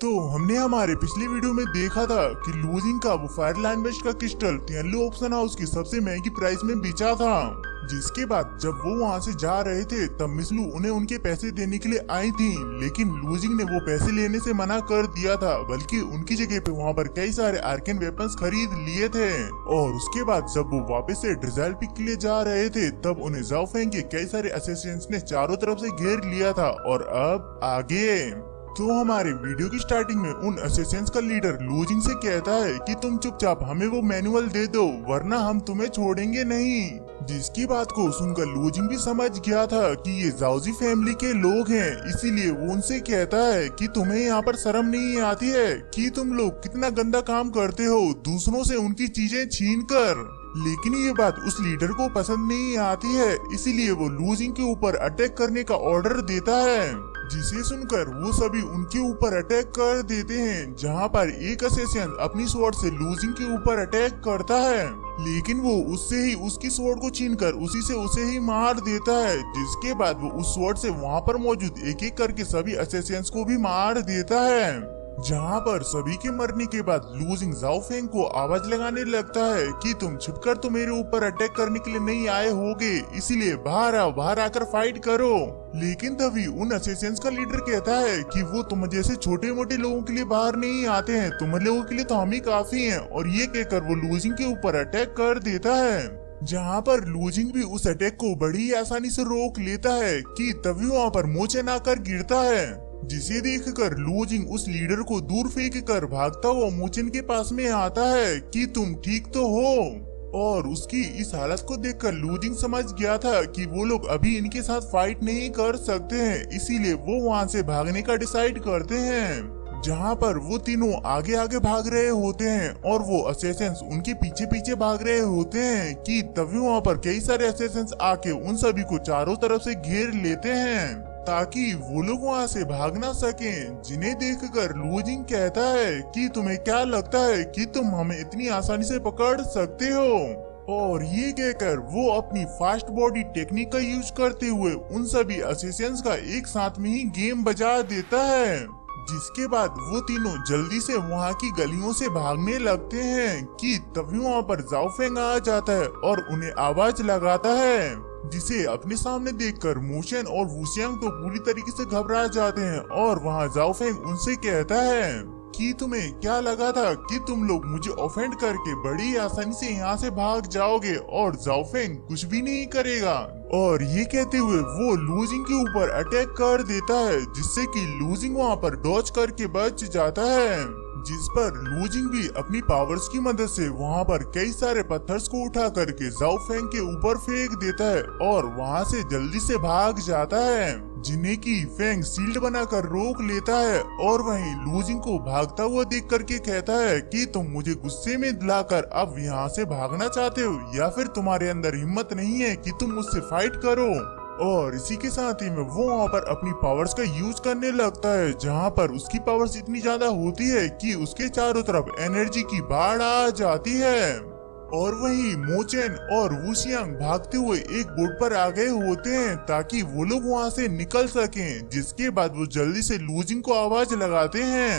तो हमने हमारे पिछले वीडियो में देखा था कि लूजिंग का वो फायर लैंग्वेज का क्रिस्टल तियानलो ऑप्शन हाउस की सबसे महंगी प्राइस में बेचा था। जिसके बाद जब वो वहाँ से जा रहे थे तब मिसलू उन्हें उनके पैसे देने के लिए आई थी, लेकिन लूजिंग ने वो पैसे लेने से मना कर दिया था, बल्कि उनकी जगह पे वहाँ पर कई सारे आर्कन वेपन्स खरीद लिए थे। और उसके बाद जब वो वापस से ड्रिज़ल पिक के लिए जा रहे थे तब उन्हें जाओ फेंग के कई सारे असैसिन्स ने चारों तरफ से घेर लिया था। और अब आगे तो हमारे वीडियो की स्टार्टिंग में उन असैसिन्स का लीडर लूजिंग से कहता है कि तुम चुपचाप हमें वो मैनुअल दे दो वरना हम तुम्हें छोड़ेंगे नहीं। जिसकी बात को सुनकर लूजिंग भी समझ गया था कि ये जाओजी फैमिली के लोग हैं, इसीलिए वो उनसे कहता है कि तुम्हें यहाँ पर शर्म नहीं आती है कि तुम लोग कितना गंदा काम करते हो दूसरों से उनकी चीजें छीन कर। लेकिन ये बात उस लीडर को पसंद नहीं आती है, इसीलिए वो लूजिंग के ऊपर अटैक करने का ऑर्डर देता है। जिसे सुनकर वो सभी उनके ऊपर अटैक कर देते हैं, जहां पर एक असैसिन अपनी स्वॉर्ड से लूजिंग के ऊपर अटैक करता है, लेकिन वो उससे ही उसकी स्वॉर्ड को छीनकर उसी से उसे ही मार देता है। जिसके बाद वो उस स्वॉर्ड से वहां पर मौजूद एक एक करके सभी असैसिन्स को भी मार देता है। जहां पर सभी के मरने के बाद लूजिंग जाओ फेंग को आवाज लगाने लगता है कि तुम छिपकर तो मेरे ऊपर अटैक करने के लिए नहीं आए होगे, इसीलिए बाहर आओ, बाहर आकर फाइट करो। लेकिन तभी उन असैसिन्स का लीडर कहता है कि वो तुम जैसे छोटे मोटे लोगों के लिए बाहर नहीं आते हैं, तुम लोगों के लिए तो हम ही काफी हैं। और ये कहकर वो लूजिंग के ऊपर अटैक कर देता है, जहां पर लूजिंग भी उस अटैक को बड़ी आसानी से रोक लेता है कि तभी वहां पर मोचन आकर गिरता है। जिसे देखकर लूजिंग उस लीडर को दूर फेंक कर भागता हुआ मोचन के पास में आता है कि तुम ठीक तो हो। और उसकी इस हालत को देखकर लूजिंग समझ गया था कि वो लोग अभी इनके साथ फाइट नहीं कर सकते हैं, इसीलिए वो वहां से भागने का डिसाइड करते हैं। जहां पर वो तीनों आगे आगे भाग रहे होते हैं और वो असैसिन्स उनके पीछे पीछे भाग रहे होते हैं कि तभी वहां पर कई सारे असैसिन्स आके उन सभी को चारों तरफ से घेर लेते हैं ताकि वो लोग वहाँ से भाग ना सकें। जिन्हें देखकर लूजिंग कहता है कि तुम्हें क्या लगता है कि तुम हमें इतनी आसानी से पकड़ सकते हो। और ये कहकर वो अपनी फास्ट बॉडी टेक्निक का यूज करते हुए उन सभी असैसिन्स का एक साथ में ही गेम बजा देता है। जिसके बाद वो तीनों जल्दी से वहाँ की गलियों से भागने लगते हैं कि तभी वहाँ पर जाओ फेंग आ जाता है और उन्हें आवाज लगाता है, जिसे अपने सामने देखकर मोशन और वुशियांग तो पूरी तरीके से घबरा जाते हैं। और वहाँ जाओ फेंग उनसे कहता है कि तुम्हें क्या लगा था कि तुम लोग मुझे ऑफेंड करके बड़ी आसानी से यहाँ से भाग जाओगे और जाओ फेंग कुछ भी नहीं करेगा। और ये कहते हुए वो लूजिंग के ऊपर अटैक कर देता है, जिससे कि लूजिंग वहाँ पर डॉज करके बच जाता है। जिस पर लूजिंग भी अपनी पावर्स की मदद से वहाँ पर कई सारे पत्थर्स को उठा करके जाओ फेंग के ऊपर फेंक देता है और वहाँ से जल्दी से भाग जाता है, जिन्हें की फेंग शील्ड बनाकर रोक लेता है। और वहीं लूजिंग को भागता हुआ देख करके कहता है कि तुम मुझे गुस्से में दिलाकर अब यहाँ से भागना चाहते हो या फिर तुम्हारे अंदर हिम्मत नहीं है कि तुम मुझसे फाइट करो। और इसी के साथ ही में वो वहाँ पर अपनी पावर्स का यूज करने लगता है, जहाँ पर उसकी पावर्स इतनी ज्यादा होती है कि उसके चारों तरफ एनर्जी की बाढ़ आ जाती है। और वहीं मोचन और वुशियांग भागते हुए एक बोट पर आ गए होते हैं ताकि वो लोग वहाँ से निकल सकें। जिसके बाद वो जल्दी से लूजिंग को आवाज लगाते हैं,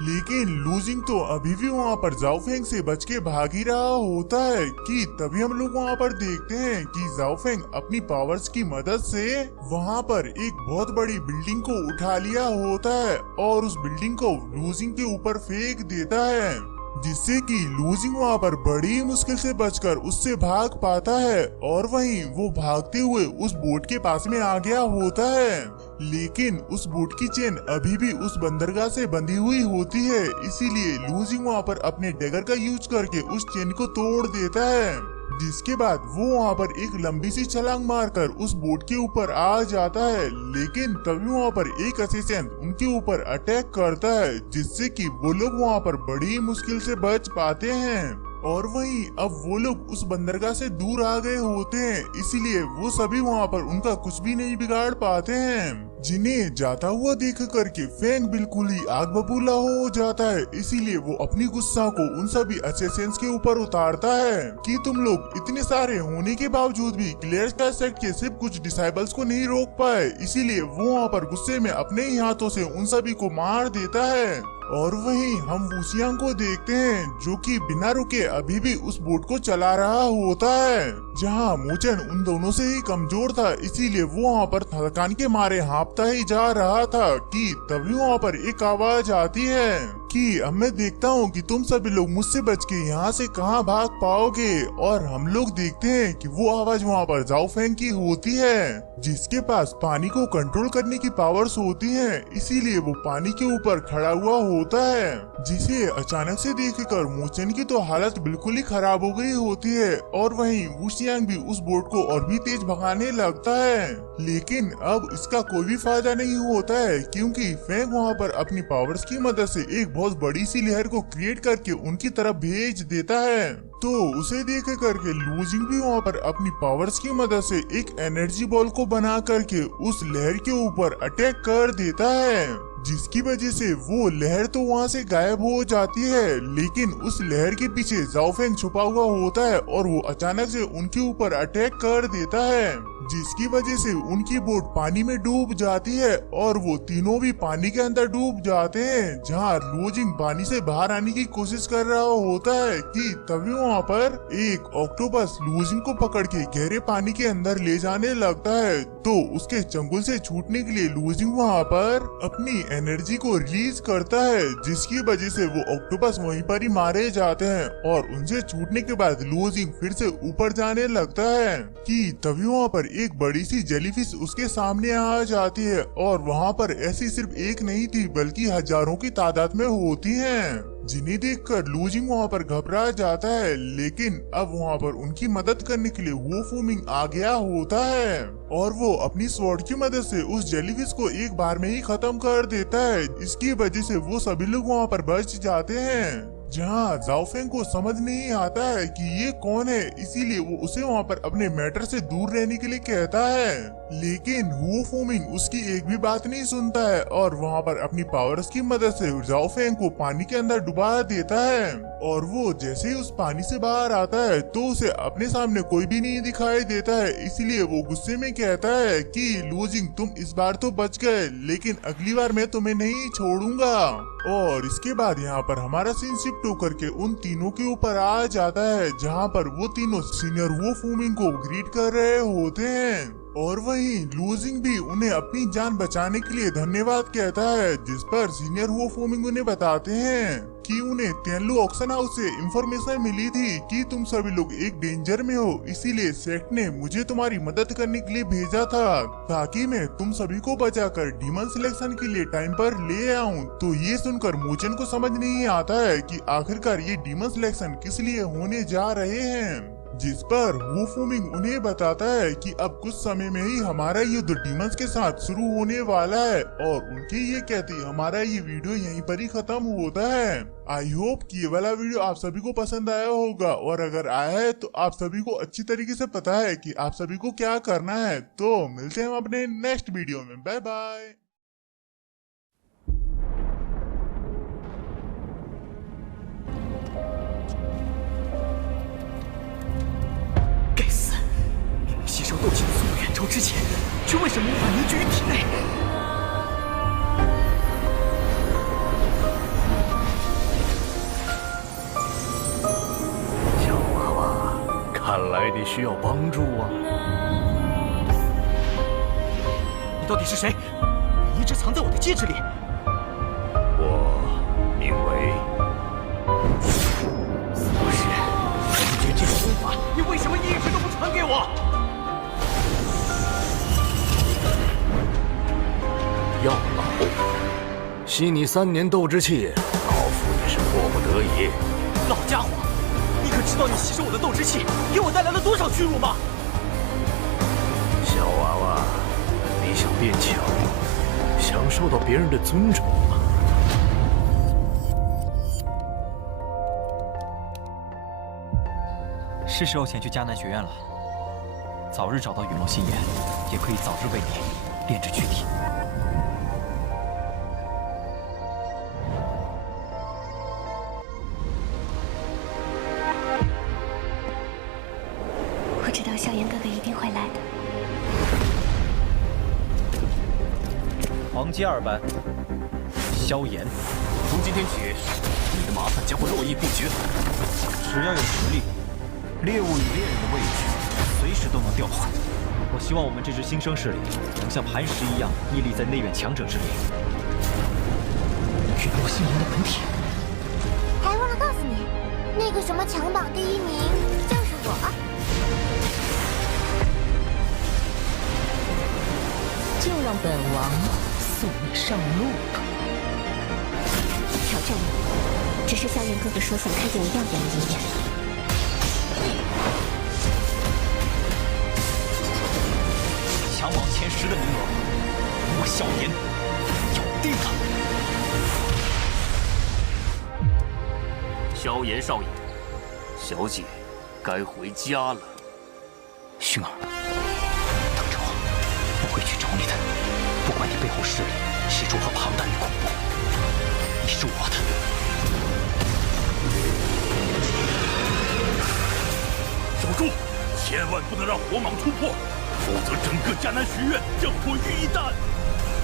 लेकिन लूजिंग तो अभी भी वहाँ पर जाओ फेंग से बच के भाग ही रहा होता है कि तभी हम लोग वहाँ पर देखते हैं कि जाओ फेंग अपनी पावर्स की मदद से वहाँ पर एक बहुत बड़ी बिल्डिंग को उठा लिया होता है और उस बिल्डिंग को लूजिंग के ऊपर फेंक देता है, जिससे कि लूजिंग वहाँ पर बड़ी मुश्किल से बचकर उससे भाग पाता है। और वहीं वो भागते हुए उस बोट के पास में आ गया होता है, लेकिन उस बोट की चेन अभी भी उस बंदरगाह से बंधी हुई होती है, इसीलिए लूजिंग वहाँ पर अपने डैगर का यूज करके उस चेन को तोड़ देता है। जिसके बाद वो वहाँ पर एक लंबी सी छलांग मारकर उस बोट के ऊपर आ जाता है, लेकिन तभी वहाँ पर एक असैसिन उनके ऊपर अटैक करता है, जिससे कि वो लोग वहाँ पर बड़ी मुश्किल से बच पाते हैं। और वहीं अब वो लोग उस बंदरगाह से दूर आ गए होते हैं, इसीलिए वो सभी वहाँ पर उनका कुछ भी नहीं बिगाड़ पाते हैं। जिन्हें जाता हुआ देख करके फैंग बिल्कुल ही आग बबूला हो जाता है। इसीलिए वो अपनी गुस्सा को उन सभी असेसिन्स के ऊपर उतारता है कि तुम लोग इतने सारे होने के बावजूद भी क्लियर स्काई सेक्ट के सिर्फ कुछ डिसाइबल्स को नहीं रोक पाए। इसीलिए वो वहाँ पर गुस्से में अपने ही हाथों से उन सभी को मार देता है। और वहीं हम वूशियांग को देखते हैं जो कि बिना रुके अभी भी उस बोट को चला रहा होता है, जहां मूचन उन दोनों से ही कमजोर था। इसीलिए वो वहाँ पर थकान के मारे हाँफता ही जा रहा था कि तभी वहाँ पर एक आवाज आती है कि अब मैं देखता हूँ कि तुम सभी लोग मुझसे बच के यहाँ से कहाँ भाग पाओगे। और हम लोग देखते हैं कि वो आवाज वहाँ पर जाओ फेंग की होती है, जिसके पास पानी को कंट्रोल करने की पावर्स होती हैं। इसीलिए वो पानी के ऊपर खड़ा हुआ होता है, जिसे अचानक से देखकर मूचन की तो हालत बिल्कुल ही खराब हो गई होती है। और वहीं वूशियांग भी उस बोट को और भी तेज भगाने लगता है, लेकिन अब इसका कोई भी फायदा नहीं होता है क्योंकि फेंग वहाँ पर अपनी पावर्स की मदद से एक बहुत बड़ी सी लहर को क्रिएट करके उनकी तरफ भेज देता है। तो उसे देख करके लूजिंग भी वहाँ पर अपनी पावर्स की मदद से एक एनर्जी बॉल को बना करके उस लहर के ऊपर अटैक कर देता है, जिसकी वजह से वो लहर तो वहाँ से गायब हो जाती है। लेकिन उस लहर के पीछे जाओफेंग छुपा हुआ होता है और वो अचानक से उनके ऊपर अटैक कर देता है, जिसकी वजह से उनकी बोट पानी में डूब जाती है और वो तीनों भी पानी के अंदर डूब जाते हैं। जहाँ लूजिंग पानी से बाहर आने की कोशिश कर रहा होता है कि तभी वहाँ पर एक ऑक्टोपस लूजिंग को पकड़ के गहरे पानी के अंदर ले जाने लगता है। तो उसके चंगुल से छूटने के लिए लूजिंग वहाँ पर अपनी एनर्जी को रिलीज करता है, जिसकी वजह से वो ऑक्टोपस वहीं पर ही मारे जाते हैं। और उनसे छूटने के बाद लूजिंग फिर से ऊपर जाने लगता है कि तभी वहाँ पर एक बड़ी सी जेलीफिश उसके सामने आ जाती है। और वहाँ पर ऐसी सिर्फ एक नहीं थी बल्कि हजारों की तादाद में होती हैं, जिन्हें देखकर लूजिंग वहाँ पर घबरा जाता है। लेकिन अब वहाँ पर उनकी मदद करने के लिए वो फूमिंग आ गया होता है और वो अपनी स्वॉर्ड की मदद से उस जेलीफिश को एक बार में ही खत्म कर देता है। इसकी वजह से वो सभी लोग वहाँ पर बच जाते हैं। जहाँ जाओफेंग को समझ नहीं आता है कि ये कौन है, इसीलिए वो उसे वहाँ पर अपने मैटर से दूर रहने के लिए कहता है। लेकिन वो फूमिंग उसकी एक भी बात नहीं सुनता है और वहाँ पर अपनी पावर्स की मदद से जाओफेंग को पानी के अंदर डुबा देता है। और वो जैसे ही उस पानी से बाहर आता है तो उसे अपने सामने कोई भी नहीं दिखाई देता है। इसलिए वो गुस्से में कहता है कि लूजिंग तुम इस बार तो बच गए, लेकिन अगली बार मैं तुम्हें नहीं छोड़ूंगा। और इसके बाद यहाँ पर हमारा सीन शिफ्ट होकर के उन तीनों के ऊपर आ जाता है, जहाँ पर वो तीनों सीनियर वो फूमिंग को ग्रीट कर रहे होते हैं। और वहीं लूजिंग भी उन्हें अपनी जान बचाने के लिए धन्यवाद कहता है, जिस पर सीनियर वो फूमिंग उन्हें बताते हैं कि उन्हें तेनलू ऑक्शन हाउस से इंफॉर्मेशन मिली थी कि तुम सभी लोग एक डेंजर में हो। इसीलिए सेक्ट ने मुझे तुम्हारी मदद करने के लिए भेजा था ताकि मैं तुम सभी को बचाकर डीमन सिलेक्शन के लिए टाइम पर ले आऊं। तो ये सुनकर मूचन को समझ नहीं आता है कि आखिरकार ये डीमन सिलेक्शन किस लिए होने जा रहे हैं, जिस पर वो फूमिंग उन्हें बताता है कि अब कुछ समय में ही हमारा युद्ध डीमंस के साथ शुरू होने वाला है। और उनके ये कहते हमारा ये वीडियो यहीं पर ही खत्म होता है। आई होप कि ये वाला वीडियो आप सभी को पसंद आया होगा, और अगर आया है तो आप सभी को अच्छी तरीके से पता है कि आप सभी को क्या करना है। तो मिलते हैं हम अपने नेक्स्ट वीडियो में। बाय बाय।吸收斗气的速度远超之前，却为什么无法凝聚于体内？小娃娃，看来你需要帮助啊！你到底是谁？你一直藏在我的戒指里。我名为不是，凝聚这种功法，你为什么一直都不传给我？药老，吸你3年斗之气，老夫也是迫不得已。老家伙，你可知道你吸收我的斗之气给我带来了多少屈辱吗？小娃娃，你想变强，想受到别人的尊崇吗？是时候前去迦南学院了，早日找到陨落心炎，也可以早日为你炼制躯体。萧炎哥哥一定会来的。黄阶2班，萧炎。从今天起，你的麻烦将会络绎不绝。只要有实力，猎物与猎人的位置随时都能调换。我希望我们这支新生势力能像磐石一样屹立在内院强者之列。原来我心灵的本体。还忘了告诉你，那个什么强榜第1名就是我。就让本王送你上路吧。挑战你，只是萧炎哥哥说想看见你亮眼的一面。强榜前10的名额，我萧炎有定了。萧炎少爷，小姐该回家了。薰儿，等着我，我会去找你的。不管你背后势力是如何庞大与恐怖，你是我的。守住，千万不能让火蟒突破，否则整个迦南学院将毁于一旦。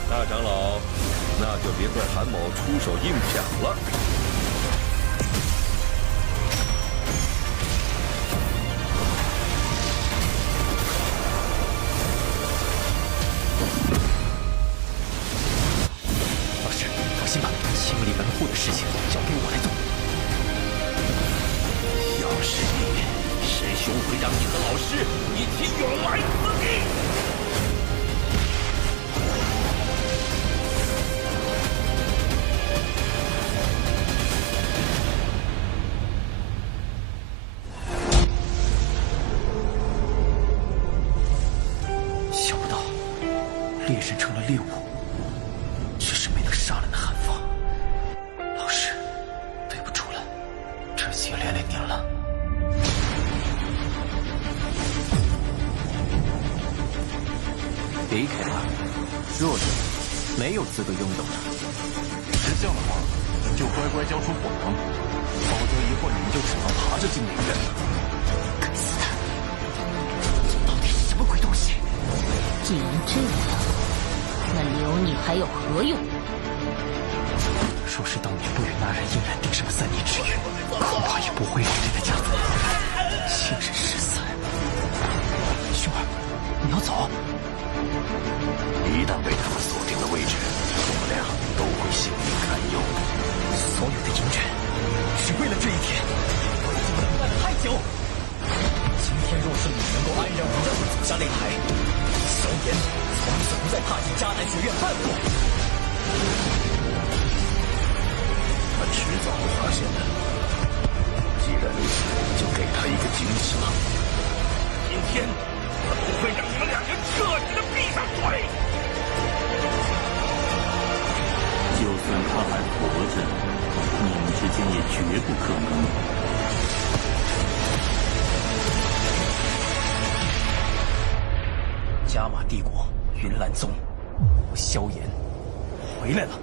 大长老，那就别怪韩某出手硬抢了。老师，放心吧，清理门户的事情交给我来做。要是你，师兄会让你和老师一起永来此地。想不到，猎人成了猎物，却是没能杀了那韩放。老师，对不住了，这次也连累您了。离开吧，弱者没有资格拥有的。识相的话，就乖乖交出火能，否则一会儿你们就只能爬着进内院了。该死的，这到底是什么鬼东西？既然这样，那留你还有何用？若是当年不与那人硬然定什么3年之约，恐怕也不会让这个家族亲人失散。兄儿，你要走？一旦被他们锁定了位置，我们俩都会性命堪忧。所有的阴怨，只为了这一天，我已经等待了太久。今天若是你能够安然无恙地走下擂台，萧炎从此不再踏进迦南学院半步。他迟早会发现的。既然如此，就给他一个惊喜吧。今天我不会让你们2人彻底的闭上嘴。就算他还活着，你们之间也绝不可能。加玛帝国云岚宗，我萧炎回来了。